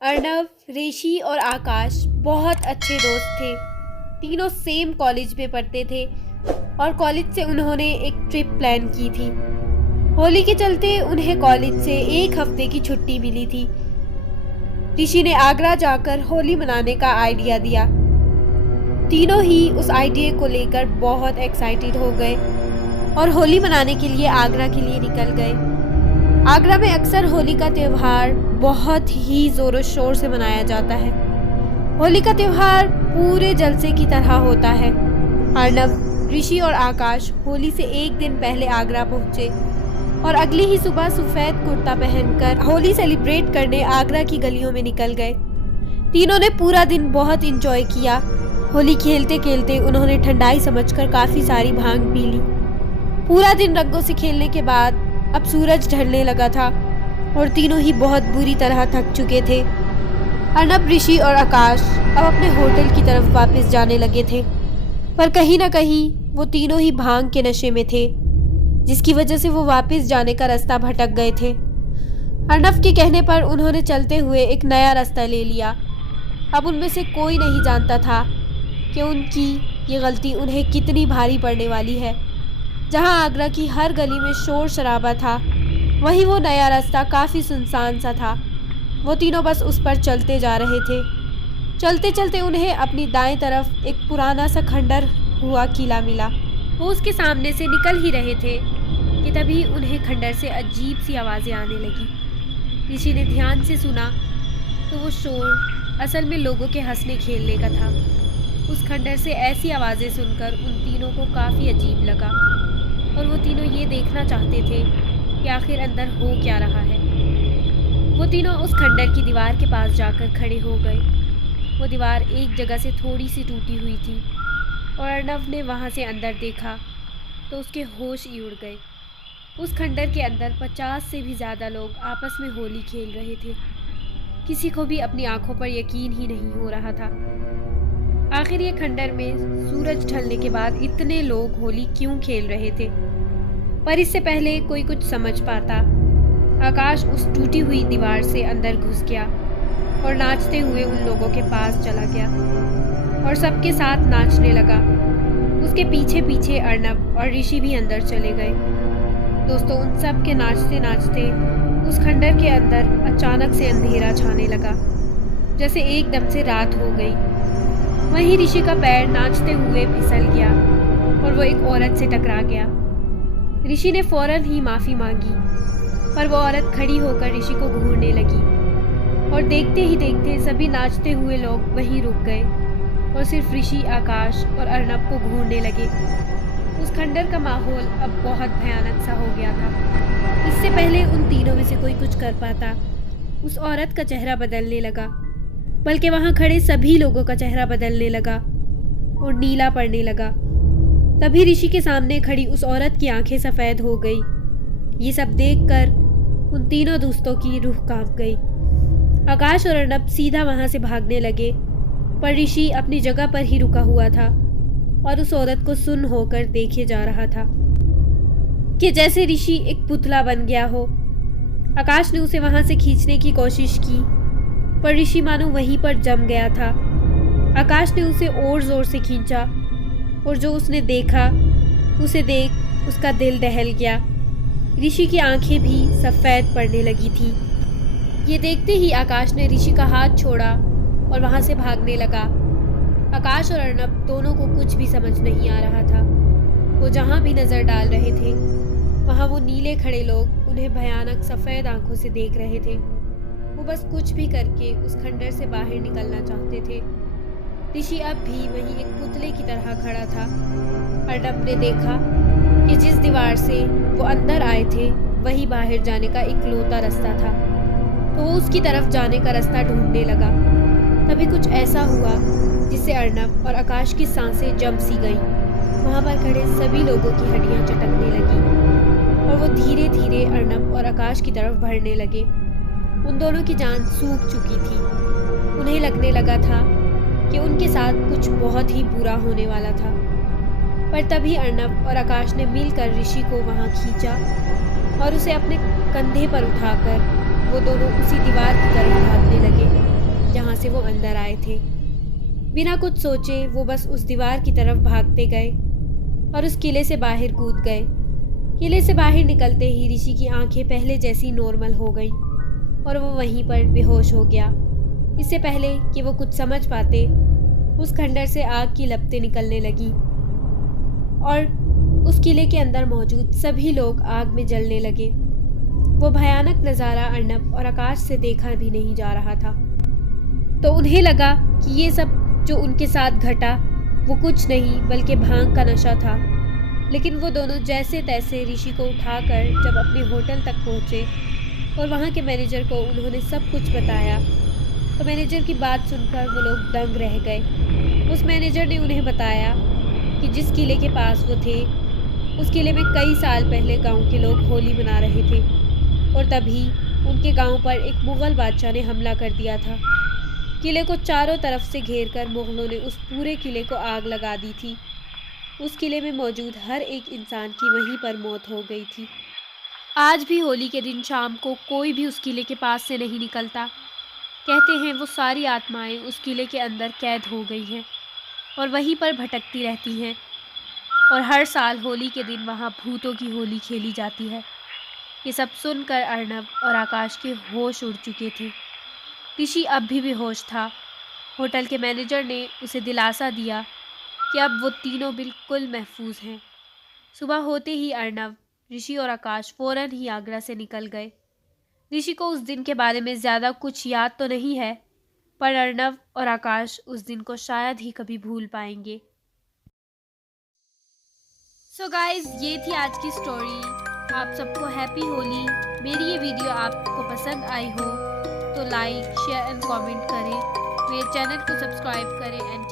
अर्नव, ऋषि और आकाश बहुत अच्छे दोस्त थे। तीनों सेम कॉलेज में पढ़ते थे और कॉलेज से उन्होंने एक ट्रिप प्लान की थी। होली के चलते उन्हें कॉलेज से एक हफ्ते की छुट्टी मिली थी। ऋषि ने आगरा जाकर होली मनाने का आइडिया दिया। तीनों ही उस आइडिया को लेकर बहुत एक्साइटेड हो गए और होली मनाने के लिए आगरा के लिए निकल गए। आगरा में अक्सर होली का त्यौहार बहुत ही जोरों शोर से मनाया जाता है। होली का त्यौहार पूरे जलसे की तरह होता है। अर्नव, ऋषि और आकाश होली से एक दिन पहले आगरा पहुंचे और अगली ही सुबह सफेद कुर्ता पहनकर होली सेलिब्रेट करने आगरा की गलियों में निकल गए। तीनों ने पूरा दिन बहुत इंजॉय किया। होली खेलते खेलते उन्होंने ठंडाई समझकर काफी सारी भांग पी ली। पूरा दिन रंगों से खेलने के बाद अब सूरज ढलने लगा था और तीनों ही बहुत बुरी तरह थक चुके थे। अर्नव, ऋषि और आकाश अब अपने होटल की तरफ वापस जाने लगे थे, पर कहीं ना कहीं वो तीनों ही भांग के नशे में थे, जिसकी वजह से वो वापस जाने का रास्ता भटक गए थे। अर्नव के कहने पर उन्होंने चलते हुए एक नया रास्ता ले लिया। अब उनमें से कोई नहीं जानता था कि उनकी ये गलती उन्हें कितनी भारी पड़ने वाली है। जहां आगरा की हर गली में शोर शराबा था, वहीं वो नया रास्ता काफ़ी सुनसान सा था। वो तीनों बस उस पर चलते जा रहे थे। चलते चलते उन्हें अपनी दाएं तरफ एक पुराना सा खंडर हुआ किला मिला। वो उसके सामने से निकल ही रहे थे कि तभी उन्हें खंडर से अजीब सी आवाज़ें आने लगी। ऋषि ने ध्यान से सुना तो वो शोर असल में लोगों के हंसने खेलने का था। उस खंडर से ऐसी आवाज़ें सुनकर उन तीनों को काफ़ी अजीब लगा और वो तीनों ये देखना चाहते थे कि आखिर अंदर हो क्या रहा है। वो तीनों उस खंडर की दीवार के पास जाकर खड़े हो गए। वो दीवार एक जगह से थोड़ी सी टूटी हुई थी और अर्नव ने वहाँ से अंदर देखा तो उसके होश ही उड़ गए। उस खंडर के अंदर 50 से भी ज़्यादा लोग आपस में होली खेल रहे थे। किसी को भी अपनी आंखों पर यकीन ही नहीं हो रहा था। आखिर ये खंडर में सूरज ढलने के बाद इतने लोग होली क्यों खेल रहे थे? पर इससे पहले कोई कुछ समझ पाता, आकाश उस टूटी हुई दीवार से अंदर घुस गया और नाचते हुए उन लोगों के पास चला गया और सबके साथ नाचने लगा। उसके पीछे पीछे अर्नव और ऋषि भी अंदर चले गए। दोस्तों, उन सब के नाचते नाचते उस खंडर के अंदर अचानक से अंधेरा छाने लगा, जैसे एकदम से रात हो गई। वहीं ऋषि का पैर नाचते हुए फिसल गया और वो एक औरत से टकरा गया। ऋषि ने फौरन ही माफ़ी मांगी, पर वो औरत खड़ी होकर ऋषि को घूरने लगी और देखते ही देखते सभी नाचते हुए लोग वहीं रुक गए और सिर्फ ऋषि, आकाश और अर्नव को घूरने लगे। उस खंडर का माहौल अब बहुत भयानक सा हो गया था। इससे पहले उन तीनों में से कोई कुछ कर पाता, उस औरत का चेहरा बदलने लगा, बल्कि वहाँ खड़े सभी लोगों का चेहरा बदलने लगा और नीला पड़ने लगा। तभी ऋषि के सामने खड़ी उस औरत की आंखें सफ़ेद हो गई। ये सब देखकर उन तीनों दोस्तों की रूह कांप गई। आकाश और अर्नव सीधा वहाँ से भागने लगे, पर ऋषि अपनी जगह पर ही रुका हुआ था और उस औरत को सुन्न होकर देखे जा रहा था कि जैसे ऋषि एक पुतला बन गया हो। आकाश ने उसे वहाँ से खींचने की कोशिश की, पर ऋषि मानो वहीं पर जम गया था। आकाश ने उसे और जोर से खींचा और जो उसने देखा उसे देख उसका दिल दहल गया। ऋषि की आंखें भी सफ़ेद पड़ने लगी थी। ये देखते ही आकाश ने ऋषि का हाथ छोड़ा और वहाँ से भागने लगा। आकाश और अर्नव दोनों को कुछ भी समझ नहीं आ रहा था। वो जहाँ भी नज़र डाल रहे थे, वहाँ वो नीले खड़े लोग उन्हें भयानक सफ़ेद आंखों से देख रहे थे। वो बस कुछ भी करके उस खंडर से बाहर निकलना चाहते थे। ऋषि अब भी वहीं एक पुतले की तरह खड़ा था। अर्नव ने देखा कि जिस दीवार से वो अंदर आए थे वही बाहर जाने का इकलौता रास्ता था, तो वो उसकी तरफ जाने का रास्ता ढूंढने लगा। तभी कुछ ऐसा हुआ जिससे अर्नव और आकाश की सांसें जम सी गईं। वहाँ पर खड़े सभी लोगों की हड्डियाँ चटकने लगीं और वो धीरे धीरे अर्नव और आकाश की तरफ बढ़ने लगे। उन दोनों की जान सूख चुकी थी। उन्हें लगने लगा था कि उनके साथ कुछ बहुत ही बुरा होने वाला था। पर तभी अर्नव और आकाश ने मिलकर ऋषि को वहाँ खींचा और उसे अपने कंधे पर उठाकर वो दोनों उसी दीवार की तरफ भागने लगे। अंदर आए थे। बिना कुछ सोचे वो बस उस दीवार की तरफ भागते गए और उस किले से बाहर कूद गए। किले से बाहर निकलते ही ऋषि की आंखें पहले जैसी नॉर्मल हो गईं और वो वहीं पर बेहोश हो गया। इससे पहले कि वो कुछ समझ पाते, उस खंडर से आग की लपटें निकलने लगीं और उस किले के अंदर मौजूद सभी लोग आग में जलने लगे। वो भयानक नज़ारा अर्नब और आकाश से देखा भी नहीं जा रहा था, तो उन्हें लगा कि ये सब जो उनके साथ घटा वो कुछ नहीं बल्कि भांग का नशा था। लेकिन वो दोनों जैसे तैसे ऋषि को उठाकर जब अपने होटल तक पहुँचे और वहाँ के मैनेजर को उन्होंने सब कुछ बताया, तो मैनेजर की बात सुनकर वो लोग दंग रह गए। उस मैनेजर ने उन्हें बताया कि जिस किले के पास वो थे, उस किले में कई साल पहले गांव के लोग होली मना रहे थे और तभी उनके गांव पर एक मुग़ल बादशाह ने हमला कर दिया था। किले को चारों तरफ से घेरकर मुग़लों ने उस पूरे किले को आग लगा दी थी। उस किले में मौजूद हर एक इंसान की वहीं पर मौत हो गई थी। आज भी होली के दिन शाम को कोई भी उस किले के पास से नहीं निकलता। कहते हैं वो सारी आत्माएं उस किले के अंदर कैद हो गई हैं और वहीं पर भटकती रहती हैं और हर साल होली के दिन वहाँ भूतों की होली खेली जाती है। ये सब सुनकर अर्नब और आकाश के होश उड़ चुके थे। ऋषि अब भी बेहोश था। होटल के मैनेजर ने उसे दिलासा दिया कि अब वो तीनों बिल्कुल महफूज हैं। सुबह होते ही अर्नब, ऋषि और आकाश फ़ौरन ही आगरा से निकल गए। ऋषि को उस दिन के बारे में ज़्यादा कुछ याद तो नहीं है, पर अर्नब और आकाश उस दिन को शायद ही कभी भूल पाएंगे। सो गाइज, ये थी आज की स्टोरी। आप सबको हैप्पी होली। मेरी ये वीडियो आपको पसंद आई हो तो लाइक, शेयर एंड कमेंट करें। मेरे चैनल को सब्सक्राइब करें एंड